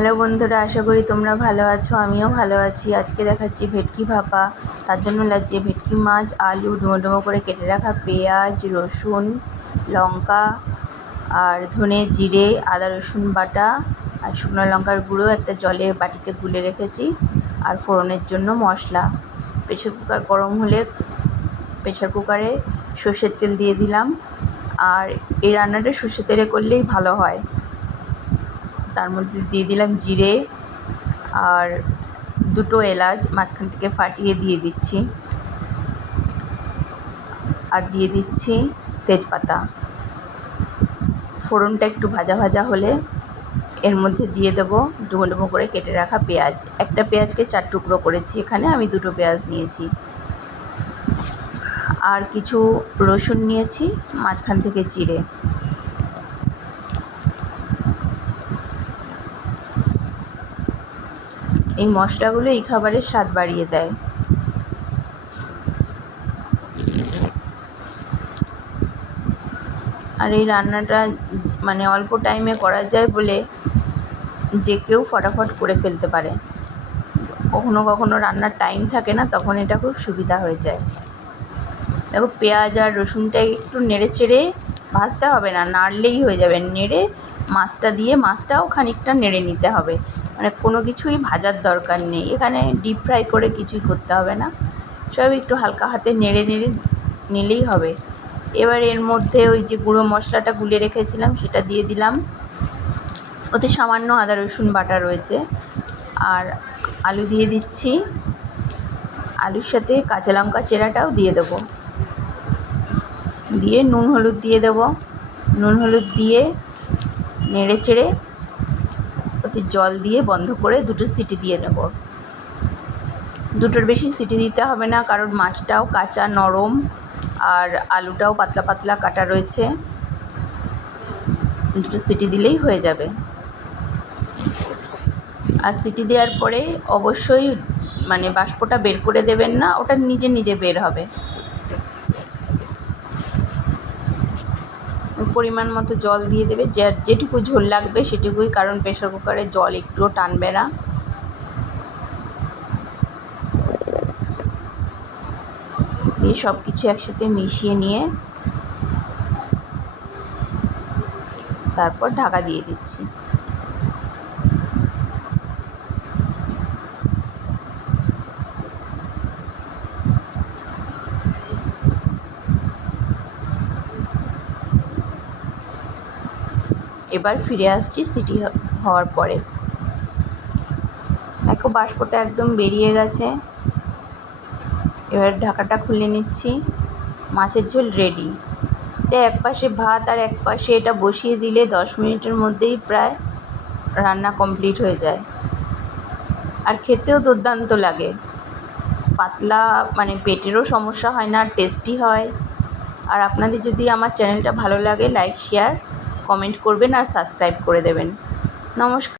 Hello বন্ধুরা, আশা করি তোমরা ভালো আছো, আমিও ভালো আছি। আজকে দেখাচ্ছি ভেটকি ভাপা। তার জন্য লাগছে ভেটকি মাছ, আলু ডুমো ডুমো করে কেটে রাখা পেঁয়াজ, রসুন, লঙ্কা আর ধনে জিরে, আদা, রসুন বাটা আর শুকনো লঙ্কার গুঁড়ো একটা জলের বাটিতে গুলে রেখেছি আর ফোড়নের জন্য মশলা। প্রেশার কুকার গরম হলে প্রেশার কুকারে সর্ষের তেল দিয়ে দিলাম। আর এই রান্নাটা সর্ষের তেলে করলেই ভালো হয়। তার মধ্যে দিয়ে দিলাম জিরে আর দুটো এলাচ মাঝখান থেকে ফাটিয়ে দিয়ে দিচ্ছি। আর দিয়ে দিচ্ছি তেজপাতা। ফোড়নটা একটু ভাজা ভাজা হলে এর মধ্যে দিয়ে দেবো ডুমো ডুমো করে কেটে রাখা পেঁয়াজ। একটা পেঁয়াজকে চার টুকরো করেছি এখানে, আমি দুটো পেঁয়াজ নিয়েছি। আর কিছু রসুন নিয়েছি, মাঝখান থেকে চিড়ে এই মশলাগুলো এই খাবারের স্বাদ বাড়িয়ে দেয়। আর এই রান্নাটা মানে অল্প টাইমে করা যায় বলে যে কেউ ফটাফট করে ফেলতে পারে। কখনো কখনো রান্নার টাইম থাকে না, তখন এটা খুব সুবিধা হয়ে যায়। দেখো, পেঁয়াজ আর রসুনটা একটু নেড়ে চেড়ে ভাজতে হবে না, নাড়লেই হয়ে যাবে। নেড়ে মাছটা দিয়ে মাছটাও খানিকটা নেড়ে নিতে হবে। মানে কোনো কিছুই ভাজার দরকার নেই। এখানে ডিপ ফ্রাই করে কিছুই করতে হবে না। সব একটু হালকা হাতে নেড়ে নেড়ে নিলেই হবে। এবার এর মধ্যে ওই যে গুঁড়ো মশলাটা গুলে রেখেছিলাম, সেটা দিয়ে দিলাম। ওতে সামান্য আদা, রসুন বাটা রয়েছে। আর আলু দিয়ে দিচ্ছি। আলুর সাথে কাঁচা লঙ্কা চেরাটাও দিয়ে দেবো। দিয়ে নুন হলুদ দিয়ে দেবো। নুন হলুদ দিয়ে নেড়ে চেড়ে ওতে জল দিয়ে বন্ধ করে দুটো সিটি দিয়ে নেব। দুটোর বেশি সিটি দিতে হবে না, কারণ মাছটাও কাঁচা, নরম আর আলুটাও পাতলা পাতলা কাটা রয়েছে। দুটো সিটি দিলেই হয়ে যাবে। আর সিটি দেওয়ার পরে অবশ্যই মানে বাষ্পটা বের করে দেবেন না, ওটা নিজে নিজে বের হবে। পরিমাণ মতো জল দিয়ে দেবে। যে যেটুকু ঝোল লাগবে সেটুকুই, কারণ প্রেশার কুকারে জল একটুও টানবে না। দিয়ে সব কিছু একসাথে মিশিয়ে নিয়ে তারপর ঢাকা দিয়ে দিচ্ছি। এবার ফিরে আসছি সিটি হওয়ার পরে। দেখো বাষ্পটা একদম বেরিয়ে গেছে। এবার ঢাকাটা খুলে নিচ্ছি। মাছের ঝোল রেডি এটা এক পাশে ভাত আর এক পাশে এটা বসিয়ে দিলে দশ মিনিটের মধ্যেই প্রায় রান্না কমপ্লিট হয়ে যায়। আর খেতেও দুর্দান্ত লাগে। পাতলা মানে পেটেরও সমস্যা হয় না টেস্টি হয়। আর আপনাদের যদি আমার চ্যানেলটা ভালো লাগে লাইক শেয়ার কমেন্ট করবেন আর সাবস্ক্রাইব করে দেবেন। নমস্কার।